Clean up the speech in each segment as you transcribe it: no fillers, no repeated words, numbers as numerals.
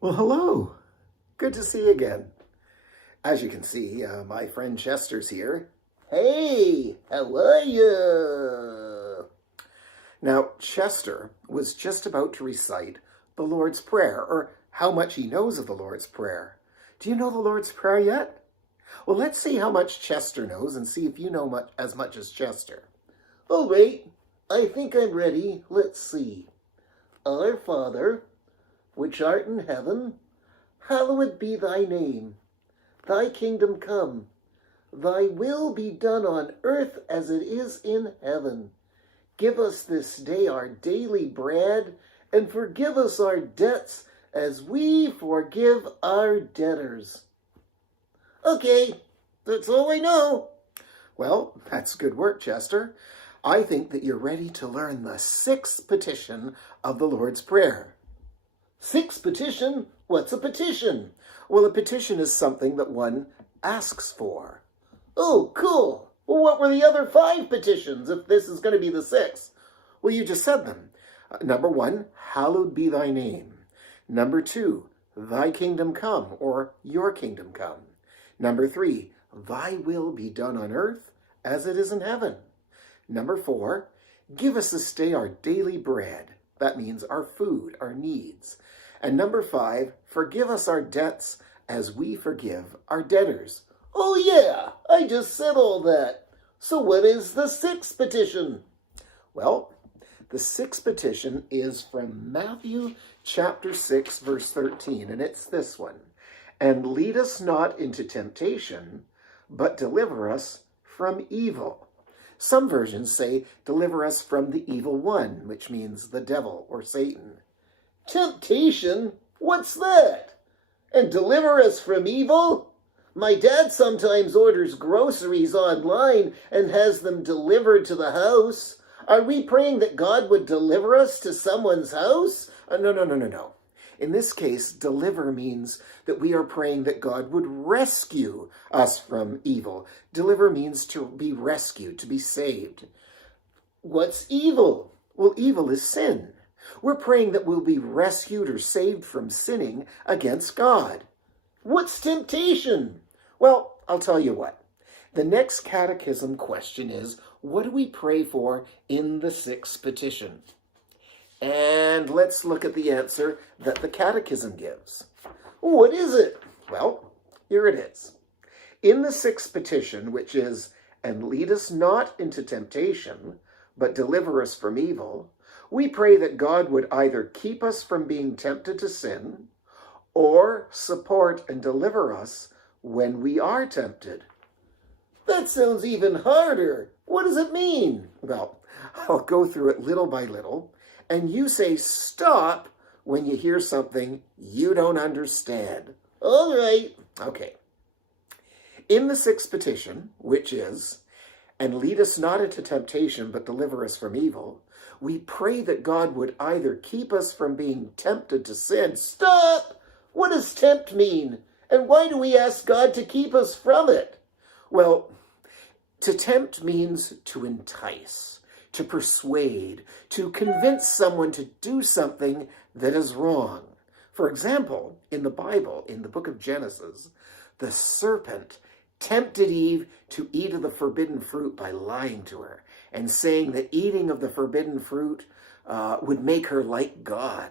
Well, hello. Good to see you again. As you can see, my friend Chester's here. Hey, how are you? Now, Chester was just about to recite the Lord's Prayer, or how much he knows of the Lord's Prayer. Do you know the Lord's Prayer yet? Well, let's see how much Chester knows and see if you know as much as Chester. All right, I think I'm ready. Let's see. Our Father, which art in heaven, hallowed be thy name. Thy kingdom come. Thy will be done on earth as it is in heaven. Give us this day our daily bread, and forgive us our debts as we forgive our debtors. Okay, that's all I know. Well, that's good work, Chester. I think that you're ready to learn the sixth petition of the Lord's Prayer. Sixth petition? What's a petition? Well, a petition is something that one asks for. Oh, cool. Well, what were the other 5 petitions if this is going to be the 6th? Well, you just said them. Number 1, hallowed be thy name. Number 2, thy kingdom come, or your kingdom come. Number 3, thy will be done on earth as it is in heaven. Number 4, give us this day our daily bread. That means our food, our needs. And number 5, forgive us our debts as we forgive our debtors. Oh yeah, I just said all that. So what is the 6th petition? Well, the 6th petition is from Matthew chapter 6, verse 13, and it's this one. And lead us not into temptation, but deliver us from evil. Some versions say, deliver us from the evil one, which means the devil or Satan. Temptation? What's that? And deliver us from evil? My dad sometimes orders groceries online and has them delivered to the house. Are we praying that God would deliver us to someone's house? No. In this case, deliver means that we are praying that God would rescue us from evil. Deliver means to be rescued, to be saved. What's evil? Well, evil is sin. We're praying that we'll be rescued or saved from sinning against God. What's temptation? Well, I'll tell you what. The next catechism question is, what do we pray for in the 6th petition? And let's look at the answer that the Catechism gives. What is it? Well, here it is. In the 6th petition, which is, and lead us not into temptation, but deliver us from evil, we pray that God would either keep us from being tempted to sin, or support and deliver us when we are tempted. That sounds even harder. What does it mean? Well, I'll go through it little by little. And you say stop when you hear something you don't understand. All right. Okay. In the 6th petition, which is, and lead us not into temptation, but deliver us from evil, we pray that God would either keep us from being tempted to sin. Stop! What does tempt mean? And why do we ask God to keep us from it? Well, to tempt means to entice, to persuade, to convince someone to do something that is wrong. For example, in the Bible, in the book of Genesis, the serpent tempted Eve to eat of the forbidden fruit by lying to her and saying that eating of the forbidden fruit would make her like God.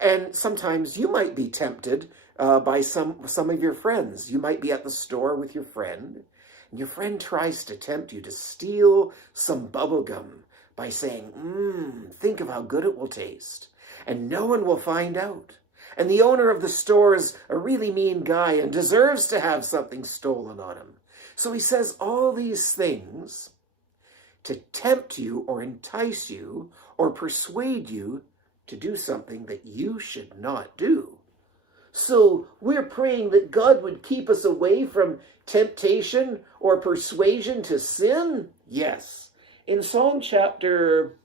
And sometimes you might be tempted by some of your friends. You might be at the store with your friend, and your friend tries to tempt you to steal some bubble gum by saying, think of how good it will taste. And no one will find out. And the owner of the store is a really mean guy and deserves to have something stolen on him. So he says all these things to tempt you or entice you or persuade you to do something that you should not do. So we're praying that God would keep us away from temptation or persuasion to sin? Yes. In Psalm chapter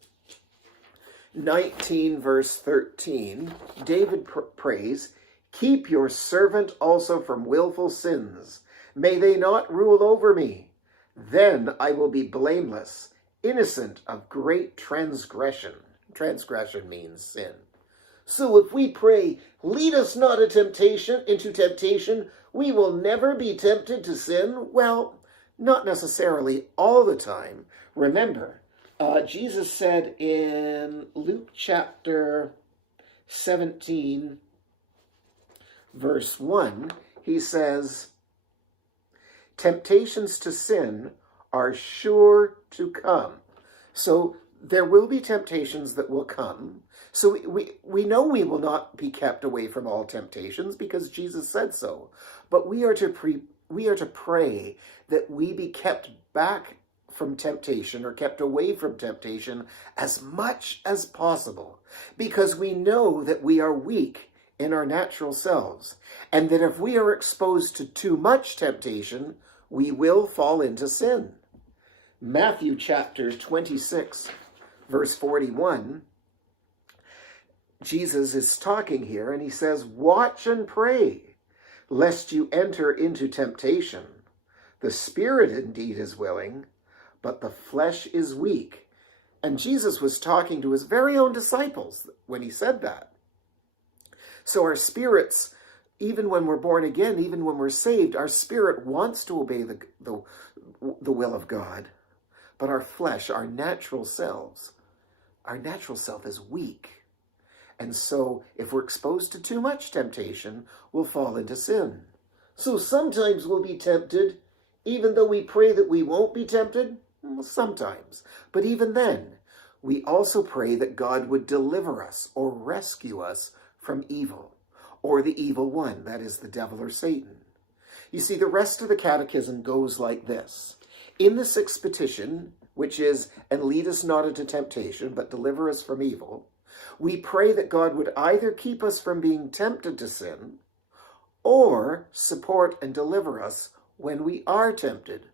19, verse 13, David prays, keep your servant also from willful sins. May they not rule over me. Then I will be blameless, innocent of great transgression. Transgression means sin. So if we pray, lead us not into temptation, we will never be tempted to sin, well, not necessarily all the time. Remember, Jesus said in Luke chapter 17, verse 1, he says, temptations to sin are sure to come. So there will be temptations that will come. So we know we will not be kept away from all temptations because Jesus said so. But we are to pray that we be kept back from temptation or kept away from temptation as much as possible, because we know that we are weak in our natural selves, and that if we are exposed to too much temptation, we will fall into sin. Matthew chapter 26, verse 41, Jesus is talking here, and he says, watch and pray, lest you enter into temptation. The spirit indeed is willing, but the flesh is weak. And Jesus was talking to his very own disciples when he said that. So our spirits, even when we're born again, even when we're saved, our spirit wants to obey the will of God. But our flesh, our natural self is weak. And so if we're exposed to too much temptation, we'll fall into sin. So sometimes we'll be tempted, even though we pray that we won't be tempted. Well, sometimes. But even then, we also pray that God would deliver us or rescue us from evil, or the evil one, that is the devil or Satan. You see, the rest of the catechism goes like this. In the sixth petition, which is, and lead us not into temptation, but deliver us from evil, we pray that God would either keep us from being tempted to sin, or support and deliver us when we are tempted.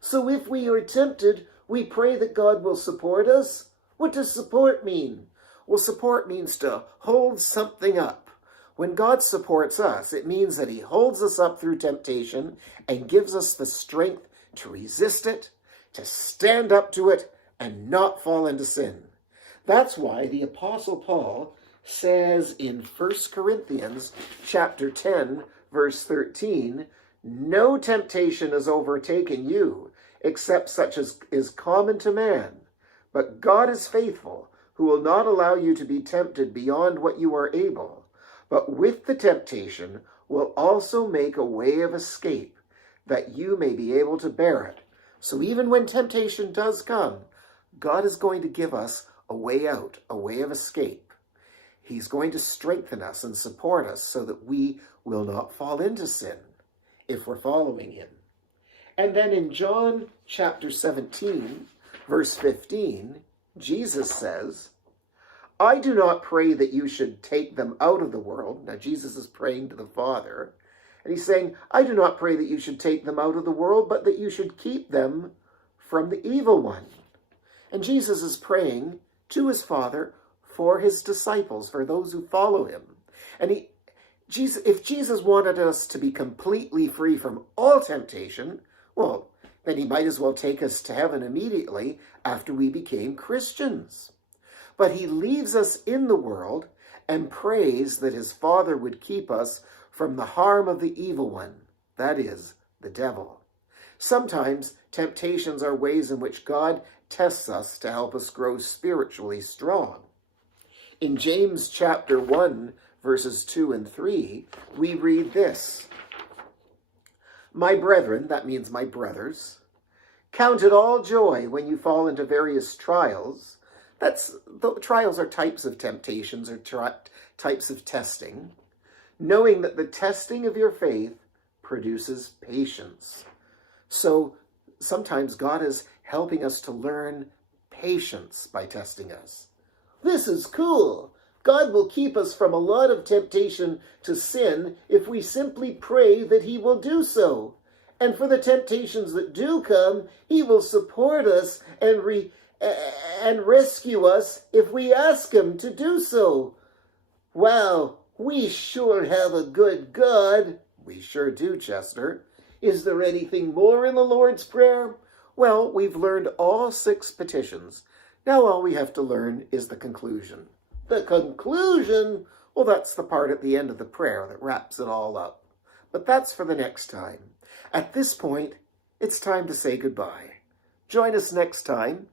So if we are tempted, we pray that God will support us. What does support mean? Well, support means to hold something up. When God supports us, it means that he holds us up through temptation and gives us the strength to resist it, to stand up to it, and not fall into sin. That's why the Apostle Paul says in 1 Corinthians chapter 10, verse 13, no temptation has overtaken you, except such as is common to man. But God is faithful, who will not allow you to be tempted beyond what you are able, but with the temptation will also make a way of escape, that you may be able to bear it. So even when temptation does come, God is going to give us a way out, a way of escape. He's going to strengthen us and support us so that we will not fall into sin if we're following him. And then in John chapter 17, verse 15, Jesus says, I do not pray that you should take them out of the world. Now Jesus is praying to the Father, and he's saying, I do not pray that you should take them out of the world, but that you should keep them from the evil one. And Jesus is praying to his Father for his disciples, for those who follow him. And if Jesus wanted us to be completely free from all temptation, well, then he might as well take us to heaven immediately after we became Christians. But he leaves us in the world and prays that his Father would keep us from the harm of the evil one, that is, the devil. Sometimes temptations are ways in which God tests us to help us grow spiritually strong. In James chapter 1, verses 2 and 3, we read this. My brethren, that means my brothers, count it all joy when you fall into various trials. The trials are types of temptations or types of testing, knowing that the testing of your faith produces patience. So sometimes God is helping us to learn patience by testing us. This is cool. God will keep us from a lot of temptation to sin if we simply pray that he will do so. And for the temptations that do come, he will support us and rescue us if we ask him to do so. Wow, we sure have a good God. We sure do, Chester. Is there anything more in the Lord's Prayer? Well, we've learned all 6 petitions. Now all we have to learn is the conclusion. The conclusion, well, that's the part at the end of the prayer that wraps it all up. But that's for the next time. At this point, it's time to say goodbye. Join us next time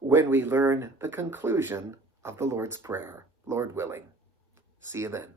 when we learn the conclusion of the Lord's Prayer, Lord willing. See you then.